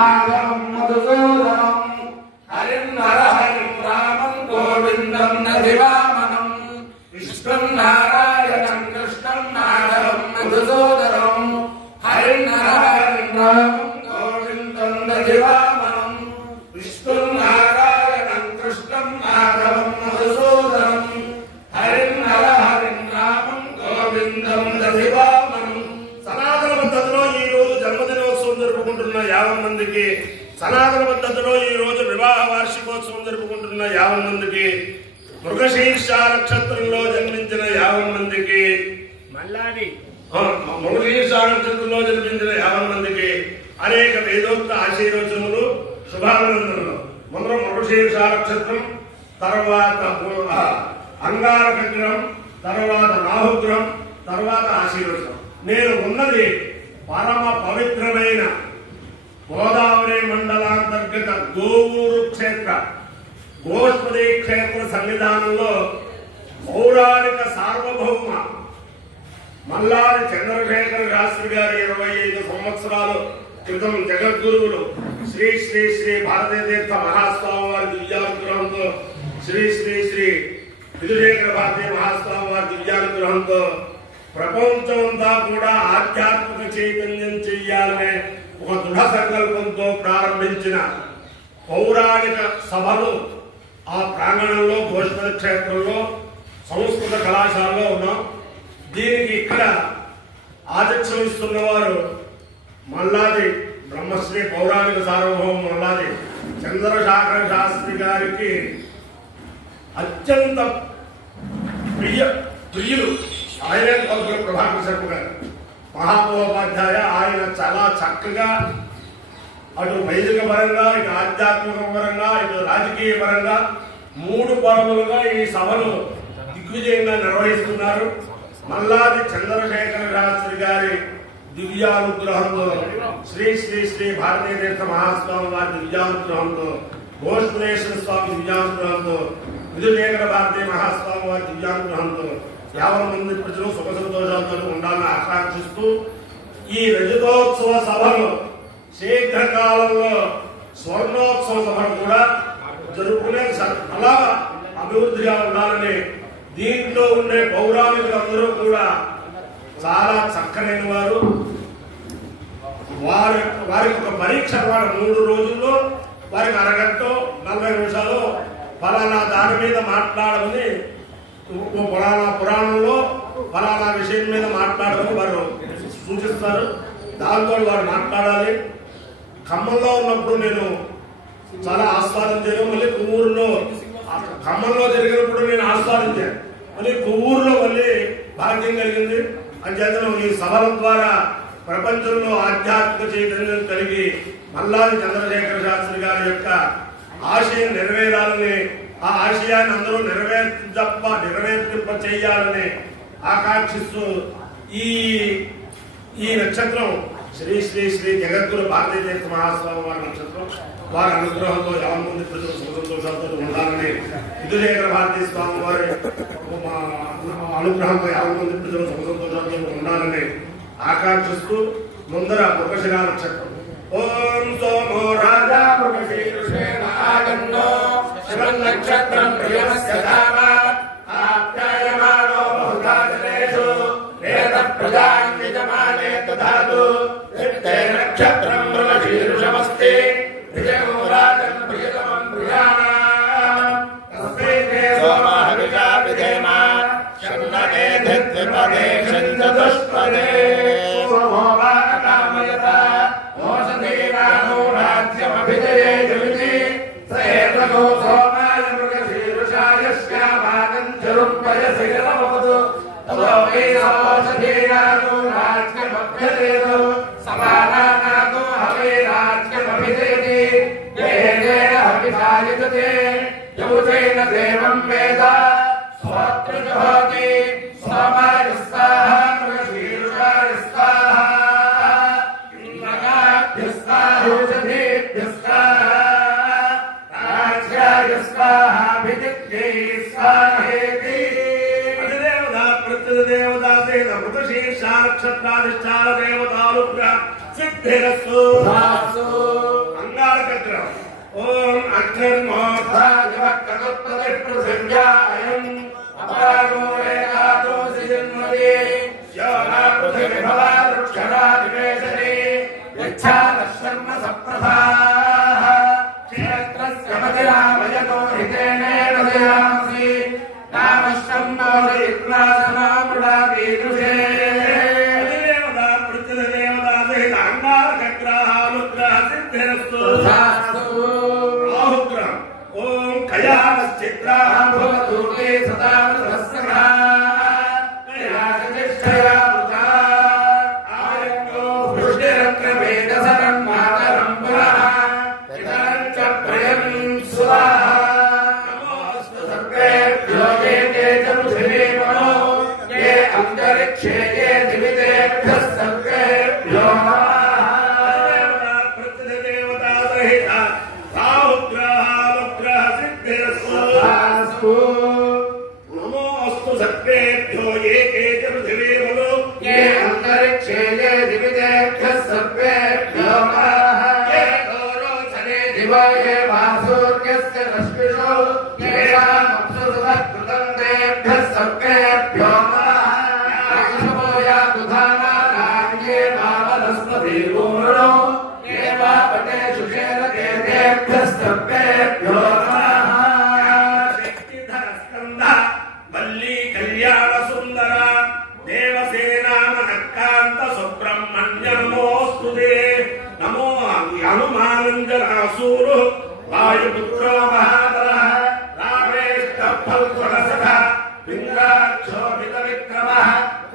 माधवं मधुसूदनं हरिं नरहरिं रामं गोविन्दं नधिवामनं विष्णुं नारायणं कृष्णं माधवं मधुसूदनं हरिं नरहरिं रामं गोविन्दं नधिवामनं विष्णुं नारायणं कृष्णं माधवं मधुसूदनं हरिं नरहरिं रामं गोविन्दं नधिवामनं సనాతన పద్ధతిలో ఈ రోజు జన్మదినోత్సవం జరుపుకుంటున్న 50 మందికి, సనాతన పద్ధతిలో ఈ రోజు వివాహ వార్షికోత్సవం జరుపుకుంటున్న 50 మందికి, మృగశీర్ష నక్షత్రంలో జన్మించిన 50 మందికి, మృగశీర్ష నక్షత్రంలో జన్మించిన 50 మందికి అనేక వేదోక్త ఆశీర్వచనములు, శుభాభినందనలు. మొదలు మృగశీర్ష నక్షత్రం, తర్వాత అంగారకగ్రహం, తర్వాత రాహుగ్రహం, తర్వాత ఆశీర్వచనం. నేను ఉన్నది పరమ పవిత్రమైన గోదావరి మండలాంతర్గత గోవూరు క్షేత్ర గోష్పతి క్షేత్ర సన్నిధానంలో పౌరాణిక సార్వభౌమ మల్లారి చంద్రశేఖర శాస్త్రి గారి 25 సంవత్సరాల క్రితం జగద్గురువులు శ్రీ శ్రీ శ్రీ భారతీయ తీర్థ మహాస్వామి వారి దివ్యానుగ్రహంతో, శ్రీ శ్రీ శ్రీ విధుశేఖర భారతీయ మహాస్వామి వారి దివ్యానుగ్రహంతో ప్రపంచమంతా కూడా ఆధ్యాత్మిక చైతన్యం చెయ్యాలనే ఒక దృఢ సంకల్పంతో ప్రారంభించిన పౌరాణిక సభలు ఆ ప్రాంగణంలో గోష్పతి క్షేత్రంలో సంస్కృత కళాశాలలో ఉన్నాం. దీనికి ఇక్కడ ఆతిథ్యం ఇస్తున్న వారు మల్లాది బ్రహ్మశ్రీ పౌరాణిక సార్వభౌమ మల్లాది చంద్రశేఖర శాస్త్రి గారికి అత్యంత ప్రియులు ఆయనే కౌశల ప్రభాకర్ శర్మ గారు, మహామహోపాధ్యాయ. ఆయన చాలా చక్కగా అటు వైదిక పరంగా, ఇటు ఆధ్యాత్మిక పరంగా, ఇటు రాజకీయ పరంగా 3 పరములుగా ఈ సభను దిగ్విజయంగా నిర్వహిస్తున్నారు. మల్లాది చంద్రశేఖర శాస్త్రి గారి దివ్యానుగ్రహంతో, శ్రీ శ్రీ శ్రీ భారతీయ తీర్థ మహాస్వామి వారి దివ్యానుగ్రహంతో, గోష్పదేశ్వర స్వామి దివ్యానుగ్రహంతో, విధుశేఖర భారతీయ మహాస్వామి వారి దివ్యానుగ్రహంతో 50 మంది ప్రజలు సుఖ సంతోషాలతో ఉండాలని ఆకాంక్షిస్తూ ఈ రజతోత్సవ సభను శీఘ్రకాలంలో స్వర్ణోత్సవ సభను కూడా జరుపుకునే అలా అభివృద్ధిగా ఉండాలని, దీంట్లో ఉండే పౌరాణికులందరూ కూడా చాలా చక్కనైన వారు. వారికి ఒక పరీక్ష, 3 రోజుల్లో వారికి అరగంట 40 నిమిషాలు ఫలానా దాని మీద మాట్లాడమని, ఫలానా పురాణంలో ఫలానా విషయం మీద మాట్లాడమని వారు సూచిస్తారు. దాంతో వారు మాట్లాడాలి. ఖమ్మంలో ఉన్నప్పుడు నేను చాలా ఆస్వాదించాను. మళ్ళీ కొవ్వూరులో, ఖమ్మంలో జరిగినప్పుడు నేను ఆస్వాదించాను. మళ్ళీ కొవ్వూరులో మళ్ళీ భాగ్యం కలిగింది. అంచేతను ఈ సభల ద్వారా ప్రపంచంలో ఆధ్యాత్మిక చైతన్యం కలిగి మల్లాది చంద్రశేఖర శాస్త్రి గారి యొక్క ఆశయం నెరవేరాలని, ఆ ఆశయాన్ని అందరూ నెరవేర్తింప చేయాలని ఆకాంక్షిస్తూ ఈ నక్షత్రం శ్రీ శ్రీ శ్రీ జగద్గురు భారతీయ తీర్థ మహాస్వామి వారి నక్షత్రం. వారి అనుగ్రహంతో 50 మంది ప్రజలు సుఖ సంతోషాలతో ఉండాలని, విధుశేఖర భారతీయ స్వామి వారి అనుగ్రహంతో 50 మంది ప్రజలు సుఖ సంతోషాలతో ఉండాలని ఆకాంక్షిస్తూ ముందర మృగశిర నక్షత్రం. ఓం సోమో రాజా మృగశీర్షేణ ఆగన్నో శివన్నక్షత్రం ప్రియమస్య ధామాత్ ఆప్యాయమానో బహుధా జనేషు వేద ప్రజాన్ యజమానే దధాతు చిత్తే నక్షత్రం మృగశీర్షమస్తి విజయో రాజన్ ప్రియతమం ప్రియాణాం తస్మై తే సోమః విజా విధేమా షణ్ణే ధిత్విపదే షణ్చతుష్పదే సోమో వాకామయత ఓషధీనానో రాజ్యమభిజయే జవితి సేతగో సోమాయ మృగశీర్షాయ శ్యామానం చరుప్పయసి గతమవతు తదో వేదోషధీనానో రాజ్యమభ్యసేతు సమానానాతో హవే రాజ్యమభిజయతి దేవేన హవిషాయతే యౌతేన దేవం వేద స్వత్రజహోతి సోమాయ స్వాహా మృగశీర్షాయ స్వాహా ఇంద్రగాభ్య స్వాహోషధేభ్య స్వాహా రాజ్యాయ స్వాహా భిదిత్యై స్వాహేతి. అధిదేవతా ప్రత్యధిదేవతాసేన మృగశీర్ష నక్షత్రాధిష్టాన దేవతానుగ్రహ సిద్ధిరస్తు. प्रथाः क्षेत्रस्य मतिरामयतो हितेनेन दयांसि नामश्रं मोदयित्वा समामृडामीदृशे देवता पृथ्वीदेवता सहित अंगारकग्रहानुग्रह सिद्धिरस्तु राहुग्रहम् ओम कयानश्चित्राः भवतु ते सदा सहस्रः कयानश्चित्रया वृथा आयन्यो वृष्टिरक्रमेदसरं मातरं पुरः इतरं च प्रयं स्वाहा नमोऽस्तु सर्वेभ्यो ये ते च पृथिवी मनो ये अन्तरिक्षे ये दिवितेभ्यः सर्वेभ्यो नमः पृथ्वीदेवता सहित राहुग्रहानुग्रह सिद्धिरस्तु नमोऽस्तु सर्वेभ्यो ये के च पृथिवी मनो ये अन्तरिक्षे ये दिवितेभ्यः सर्वेभ्यो नमः ये गोरोचने दिवो ये वासूर्यस्य रश्मिषो येषामप्सुसुतः कृतं तेभ्यः सर्वेभ्यो नमः वैष्णवो यातु धामानान्ये वावनस्पतिर्गुणो ये वापटे सुषेलके तेभ्यः सर्वेभ्यो नमः शक्तिधरस्कन्ध वल्ली कल्याण सुंदर देवसेनानकांत सुब्रह्मण्य नमोऽस्तु ते नमो हनुमानंजनासूरु वायुपुत्रो महाबलः रामेष्टः फल्गुणसखः विन्द्राक्षोभितविक्रमः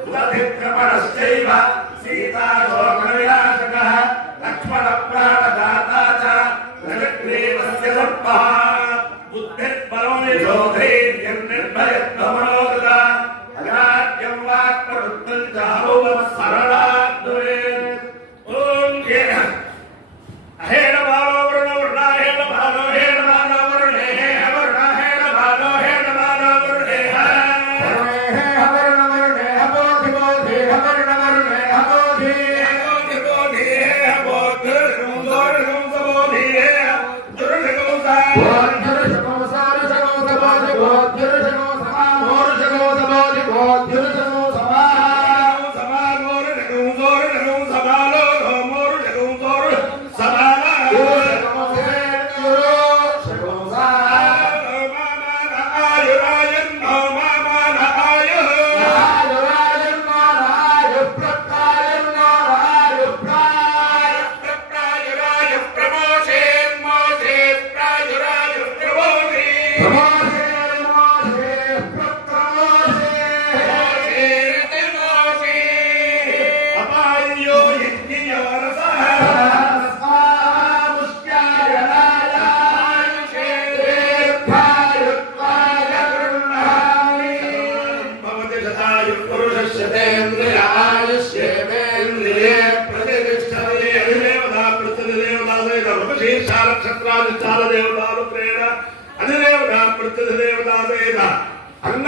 उदधिक्रमणश्चैव सीताशोकविनाशकः लक्ष्मणप्राणदाता च रजग्रीवस्य सर्पः बुद्धिर्बलोनिरोधैर्यन्निर्भयत्वमनोगता अगाढ्यं वाक्प्रवृत्तं च हौवत्सरणाद्वये ॐ येन हेण बालो वरुणो वरुणा हेण बालो हेण बालो वरुणे हेण वरुणा हेण बालो हेण बालो वरुणे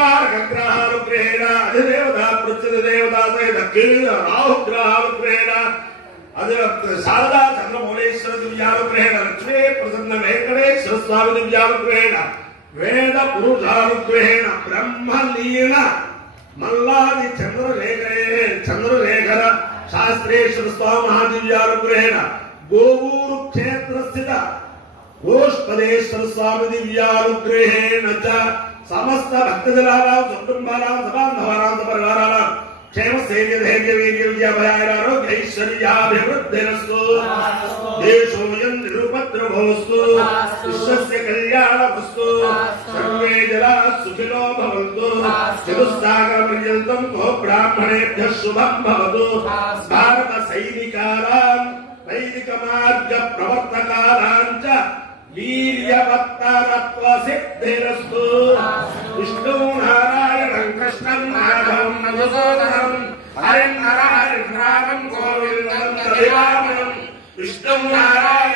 अंगारकग्रहानुग्रहेण अधिदेवता पृथ्वीदेवता सहित राहुग्रहानुग्रहेण शारदा चंद्रमौलेश्वर दिव्यानुग्रहेण लक्ष्मी प्रसन्न वेंकटेश्वर स्वामी दिव्यानुग्रहेण वेद पुरुषानुग्रहेण ब्रह्मलीन मल्लादि चंद्रलेखर शास्त्रेश्वर स्वामी महादिव्यानुग्रहेण गोवूरु क्षेत्र स्थित गोष्पदेश्वर स्वामी दिव्यानुग्रहेण च समस्त भक्तजनानां कुटुंबानां सबान्धवानां परिवाराणां क्षेम स्थैर्य धैर्य वीर्य विजय भयारोग्य ऐश्वर्याभिवृद्धिरस्तु देशोऽयं निरुपद्रवोऽस्तु विश्वस्य कल्याणमस्तु सर्वे जनाः सुखिनो भवन्तु चतुस्सागरपर्यन्तं को ब्राह्मणेभ्यः शुभं भवतु भारत सैनिकानां वैदिक मार्ग प्रवर्तकानां च वीर्यवत्तरत्व सिद्धिरस्तु विष्णु नारायणं कृष्णं माधवं मधुसूदनं हरिं नारायणं गोविन्दं विष्णु नारायण